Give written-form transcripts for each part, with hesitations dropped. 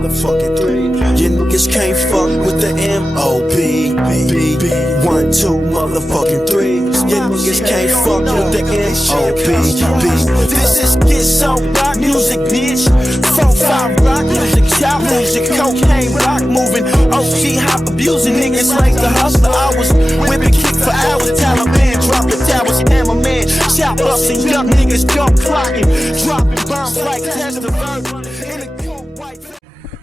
motherfucking 3. You niggas can't fuck with the M.O.B. 1, 2, motherfucking 3. You niggas can't fuck with the M.O.B. This is Get So Rock music, bitch. 4-5 rock music, child music, cocaine rock moving, OG hop abusing niggas like the hustler. I was whipping kick for hours, Taliban dropping towers, hammerman, chop busting young niggas, gun clocking, dropping bombs like Testavert in a cold white.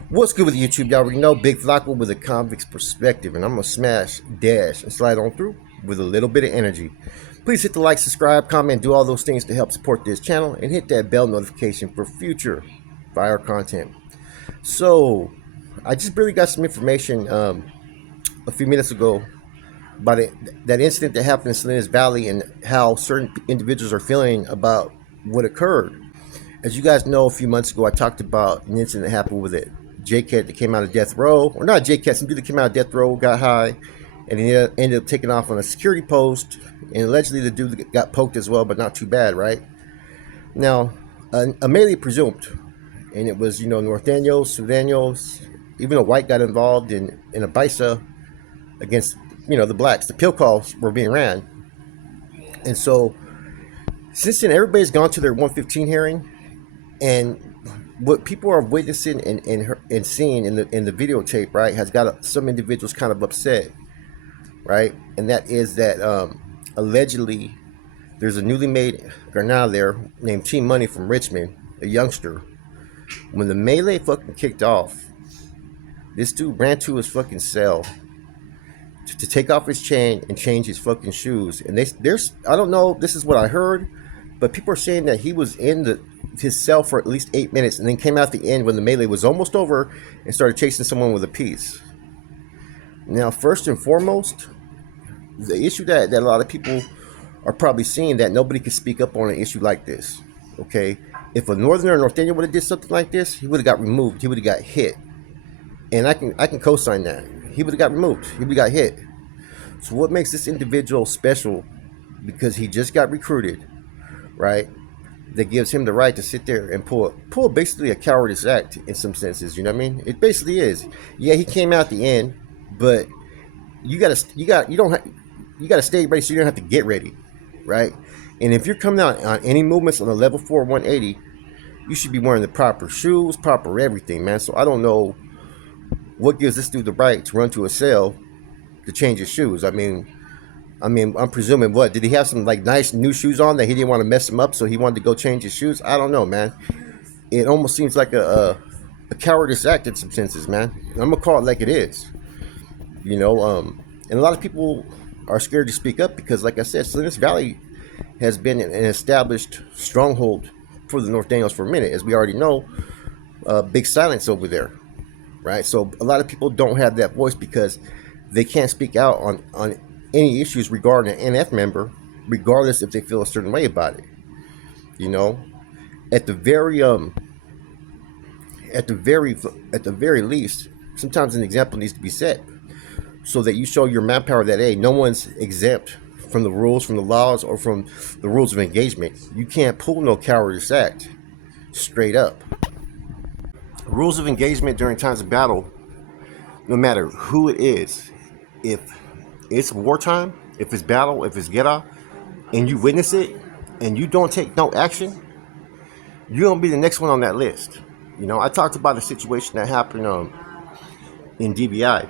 What's good with YouTube? Y'all already know Big Flacco with a convict's perspective, and I'm gonna smash, dash, and slide on through with a little bit of energy. Please hit the like, subscribe, comment, do all those things to help support this channel, and hit that bell notification for future fire content. So, I just barely got some information a few minutes ago about that incident that happened in Salinas Valley and how certain individuals are feeling about what occurred. As you guys know, a few months ago, I talked about an incident that happened with a J-Cat that came out of death row, or not J-Cat, some dude that came out of death row, got high, and he ended up taking off on a security post, and allegedly the dude got poked as well, but not too bad, right? Now, a melee presumed, and it was, North Daniels, Sudanos, even a white got involved in a bisa against, the blacks. The pill calls were being ran. And so, since then, everybody's gone to their 115 hearing, and what people are witnessing and seeing in the videotape, right, has got some individuals kind of upset, right? And that is that allegedly there's a newly made Garnal there named Team Money from Richmond, a youngster. When the melee fucking kicked off, this dude ran to his fucking cell to take off his chain and change his fucking shoes. And there's I don't know, this is what I heard, but people are saying that he was in his cell for at least 8 minutes and then came out the end when the melee was almost over and started chasing someone with a piece. Now, first and foremost, the issue that a lot of people are probably seeing, that nobody can speak up on an issue like this, okay? If a Northerner or North Daniel would have did something like this, he would have got removed. He would have got hit. And I can co-sign that. He would have got removed. He would have got hit. So what makes this individual special, because he just got recruited, right, that gives him the right to sit there and pull basically a cowardice act in some senses, you know what I mean? It basically is. Yeah, he came out the end, but you gotta stay ready so you don't have to get ready, right? And if you're coming out on any movements on a level 4 180, you should be wearing the proper shoes, proper everything, man. So I don't know what gives this dude the right to run to a cell to change his shoes. I mean, I'm presuming, what, did he have some like nice new shoes on that he didn't want to mess them up, so he wanted to go change his shoes? I don't know, man. It almost seems like a cowardice act in some senses, man. I'm gonna call it like it is, and a lot of people are scared to speak up because, like I said, Salinas Valley has been an established stronghold for the North Daniels for a minute. As we already know, big silence over there, right? So a lot of people don't have that voice because they can't speak out on any issues regarding an NF member, regardless if they feel a certain way about it. At the very least, sometimes an example needs to be set so that you show your manpower that, hey, no one's exempt from the rules, from the laws, or from the rules of engagement. You can't pull no cowardice act, straight up. Rules of engagement during times of battle, no matter who it is, if it's wartime, if it's battle, if it's guerra, and you witness it, and you don't take no action, you're going to be the next one on that list. I talked about a situation that happened in DBI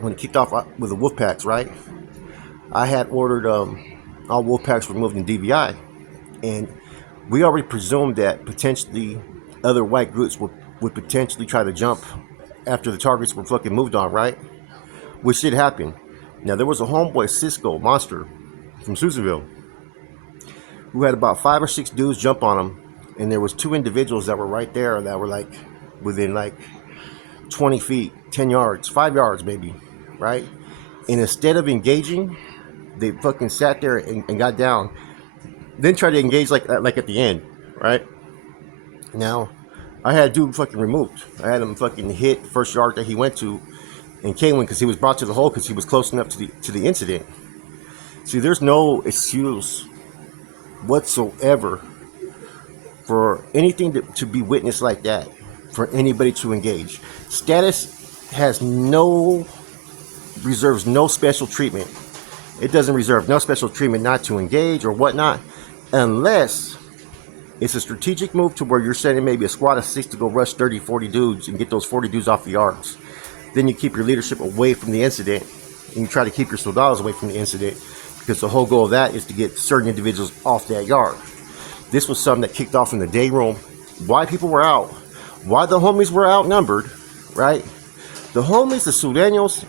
when it kicked off with the wolf packs, right? I had ordered all wolf packs removed in DBI, and we already presumed that potentially other white groups would potentially try to jump after the targets were fucking moved on, right? Which did happen. Now, there was a homeboy, Cisco Monster, from Susanville, who had about 5 or 6 dudes jump on him, and there was 2 individuals that were right there that were like within like 20 feet, 10 yards, 5 yards maybe, right? And instead of engaging, they fucking sat there and got down, then tried to engage like at the end, right? Now, I had dude fucking removed. I had him fucking hit the first yard that he went to and came in because he was brought to the hole because he was close enough to the incident. See, there's no excuse whatsoever for anything to be witnessed like that for anybody to engage. Status reserves no special treatment. It doesn't reserve no special treatment not to engage or whatnot, unless it's a strategic move to where you're sending maybe a squad of 6 to go rush 30, 40 dudes and get those 40 dudes off the yards. Then you keep your leadership away from the incident, and you try to keep your soldados away from the incident, because the whole goal of that is to get certain individuals off that yard. This was something that kicked off in the day room. Why people were out, why the homies were outnumbered, right? The homies, the Sudanos,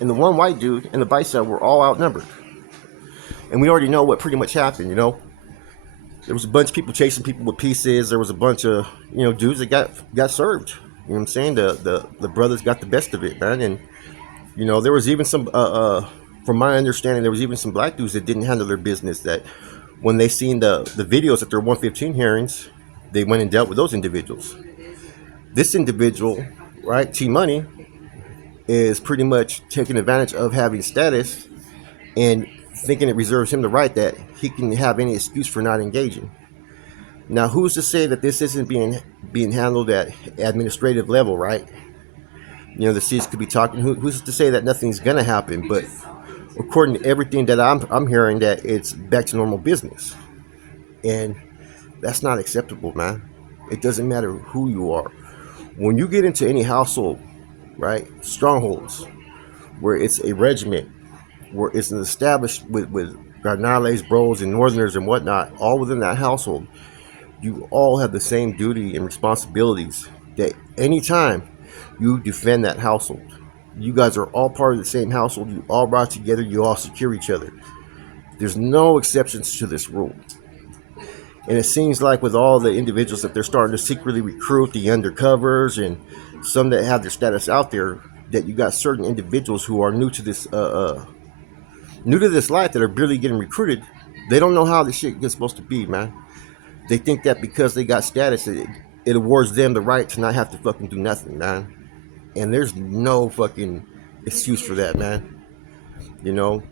and the one white dude and the bicep were all outnumbered. And we already know what pretty much happened, you know? There was a bunch of people chasing people with pieces. There was a bunch of, you know, dudes that got served. You know what I'm saying? The brothers got the best of it, man. And, you know, there was even some, from my understanding, there was even some black dudes that didn't handle their business, that when they seen the videos at their 115 hearings, they went and dealt with those individuals. This individual, right, T-Money, is pretty much taking advantage of having status and thinking it reserves him the right that he can have any excuse for not engaging. Now, who's to say that this isn't being handled at administrative level, right? You know, the C's could be talking. Who's to say that nothing's gonna happen? But according to everything that I'm hearing, that it's back to normal business, and that's not acceptable, man. It doesn't matter who you are. When you get into any household, right, strongholds, where it's a regiment, where it's an established with Garnales, bros, and northerners and whatnot, all within that household, you all have the same duty and responsibilities, that anytime you defend that household, you guys are all part of the same household, you all brought together, you all secure each other. There's no exceptions to this rule. And it seems like with all the individuals that they're starting to secretly recruit, the undercovers and some that have their status out there, that you got certain individuals who are new to this life, that are barely getting recruited. They don't know how this shit is supposed to be, man. They think that because they got status, it awards them the right to not have to fucking do nothing, man. And there's no fucking excuse for that, man. You know,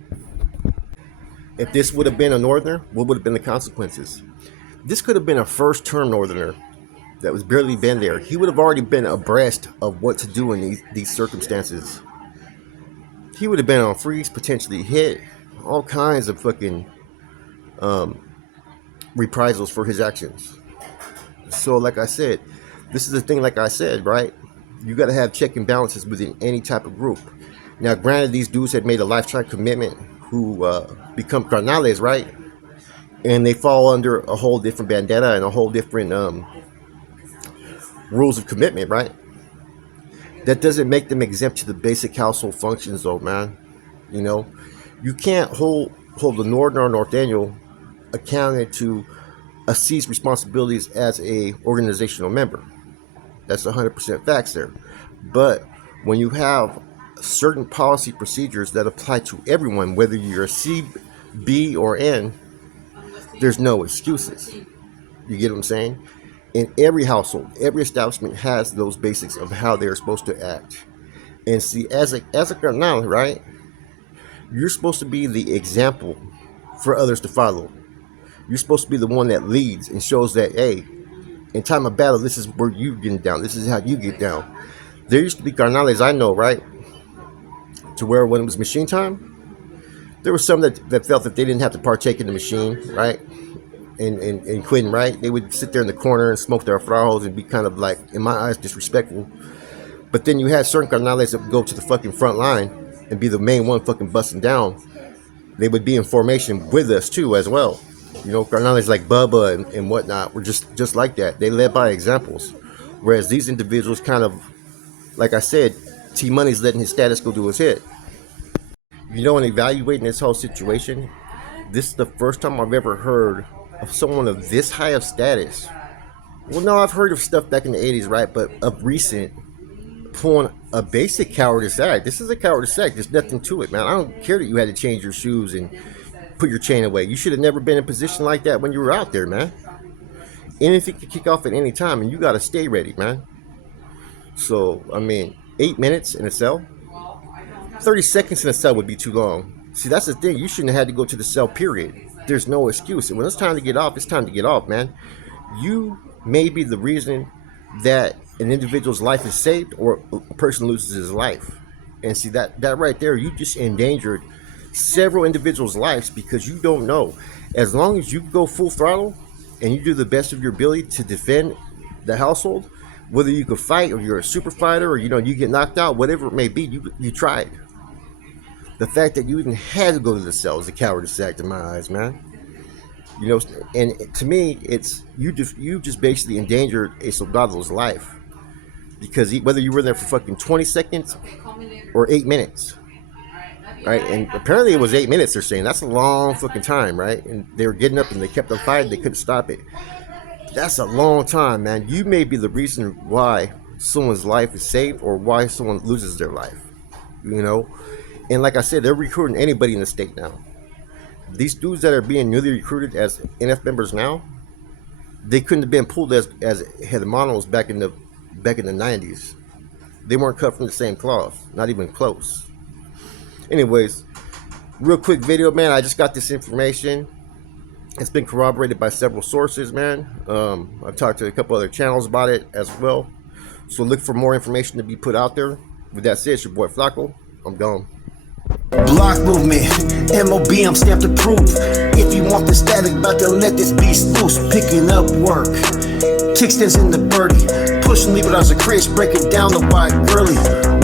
if this would have been a northerner, what would have been the consequences? This could have been a first-term northerner that was barely been there. He would have already been abreast of what to do in these circumstances. He would have been on freeze, potentially hit, all kinds of fucking reprisals for his actions. So like I said, this is the thing, like I said, right? You got to have check and balances within any type of group. Now, granted, these dudes had made a lifetime commitment who become carnales, right? And they fall under a whole different bandana and a whole different rules of commitment, right? That doesn't make them exempt to the basic household functions, though, man. You know, you can't hold the northerner or norteño accounted to a C's responsibilities as a organizational member. That's 100% facts there. But when you have certain policy procedures that apply to everyone, whether you're a C, B, or N, there's no excuses. You get what I'm saying? In every household, every establishment has those basics of how they're supposed to act. And see, as a carnal, right, you're supposed to be the example for others to follow. You're supposed to be the one that leads and shows that, hey, in time of battle, this is where you get down. This is how you get down. There used to be carnales I know, right, to where when it was machine time, there was some that felt that they didn't have to partake in the machine, right, and quitting, right? They would sit there in the corner and smoke their frajos and be kind of like, in my eyes, disrespectful. But then you had certain carnales that would go to the fucking front line and be the main one fucking busting down. They would be in formation with us too, as well. You know, carnales like Bubba and whatnot were just like that. They led by examples. Whereas these individuals kind of, like I said, T-Money's letting his status go to his head. You know, in evaluating this whole situation, this is the first time I've ever heard of someone of this high of status. Well, no, I've heard of stuff back in the 80s, right? But of recent, pulling a basic cowardice act. This is a cowardice act. There's nothing to it, man. I don't care that you had to change your shoes and put your chain away. You should have never been in a position like that when you were out there, man. Anything could kick off at any time, and you got to stay ready, man. So, I mean, 8 minutes in a cell? 30 seconds in a cell would be too long. See, that's the thing. You shouldn't have had to go to the cell, period. There's no excuse. And when it's time to get off, it's time to get off, man. You may be the reason that an individual's life is saved or a person loses his life. And see that right there, you just endangered several individuals' lives because you don't know. As long as you go full throttle and you do the best of your ability to defend the household, whether you can fight or you're a super fighter or you get knocked out, whatever it may be, you tried. The fact that you even had to go to the cell is a cowardice act in my eyes, man. And to me, it's you just basically endangered a soldado's life because whether you were there for fucking 20 seconds or 8 minutes, right? And apparently it was 8 minutes. They're saying that's a long fucking time, right? And they were getting up and they kept on fighting. They couldn't stop it. That's a long time, man. You may be the reason why someone's life is saved or why someone loses their life. And like I said, they're recruiting anybody in the state now. These dudes that are being newly recruited as NF members now, they couldn't have been pulled as hermanos back in the 90s. They weren't cut from the same cloth, not even close. Anyways, real quick video, man. I just got this information. It's been corroborated by several sources, man. I've talked to a couple other channels about it as well. So look for more information to be put out there. With that said, it's your boy Flacco. I'm gone. Block movement, MOB, I'm stamped approved. If you want the static, about to let this beast loose. Picking up work, kickstands in the birdie. Pushing me, but I was a Chris, breaking down the wide girly.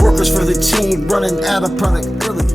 Workers for the team, running out of product early.